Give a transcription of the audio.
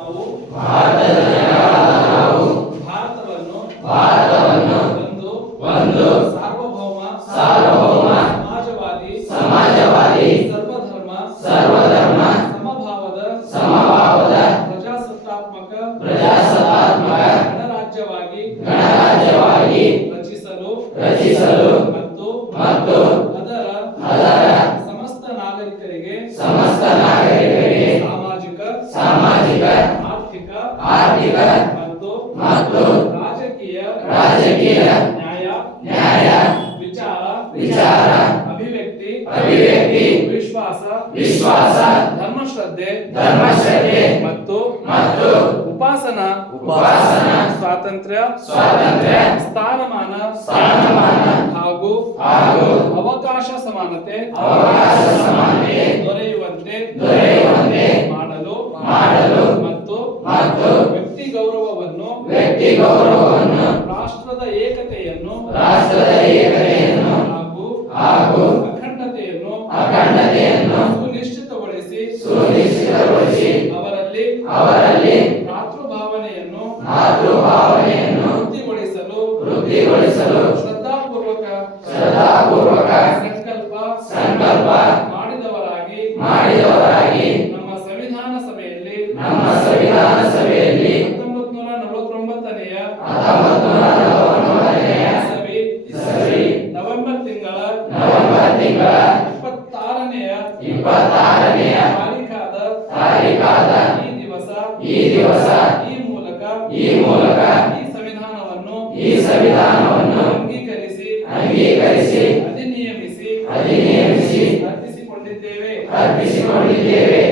ನಾವು ಭಾರತವನ್ನು ಒಂದು ಸಾರ್ವಭೌಮ ಸಮಾಜವಾದಿ ಸರ್ವಧರ್ಮ ಸಮಭಾವದ ಪ್ರಜಾಸತ್ತಾತ್ಮಕ ಗಣರಾಜ್ಯವಾಗಿ ರಚಿಸಲು ಮತ್ತು ಅದರ ಸಮಸ್ತ ನಾಗರಿಕರಿಗೆ ಸಾಮಾಜಿಕ ಆರ್ಥಿಕ ಮತ್ತು ರಾಜಕೀಯ ನ್ಯಾಯ ವಿಚಾರ ಅಭಿವ್ಯಕ್ತಿ ವಿಶ್ವಾಸ ಧರ್ಮಶ್ರದ್ಧೆ ಮತ್ತು ಉಪಾಸನಾ ಸ್ವಾತಂತ್ರ್ಯ ಸ್ಥಾನಮಾನ ಹಾಗೂ ಅವಕಾಶ ಸಮಾನತೆ ದೊರೆಯುವಂತೆ ಮಾಡಲು ಮತ್ತು ವ್ಯಕ್ತಿ ಗೌರವವನ್ನು ರಾಷ್ಟ್ರದ ಏಕತೆಯನ್ನು ಹಾಗೂ ಅಖಂಡತೆಯನ್ನು ಸುನಿಶ್ಚಿತಗೊಳಿಸಿ ಅವರಲ್ಲಿ ಭ್ರಾತೃಭಾವನೆಯನ್ನು ವೃದ್ಧಿಗೊಳಿಸಲು ಶ್ರದ್ಧಾಪೂರ್ವಕ ಸಂಕಲ್ಪ ಮಾಡಿದವರಾಗಿ ನಮ್ಮ ಸಂವಿಧಾನ ಸಭೆಯಲ್ಲಿ 1949ನೇ ಇಸವಿ ನವೆಂಬರ್ ತಿಂಗಳ 26ನೇ ತಾರೀಖಾದ ಈ ದಿವಸ ಈ ಮೂಲಕ ಈ ಸಂವಿಧಾನವನ್ನು ಅಂಗೀಕರಿಸಿ ಅಧಿನಿಯಮಿಸಿ ಅರ್ಪಿಸಿಕೊಂಡಿದ್ದೇವೆ.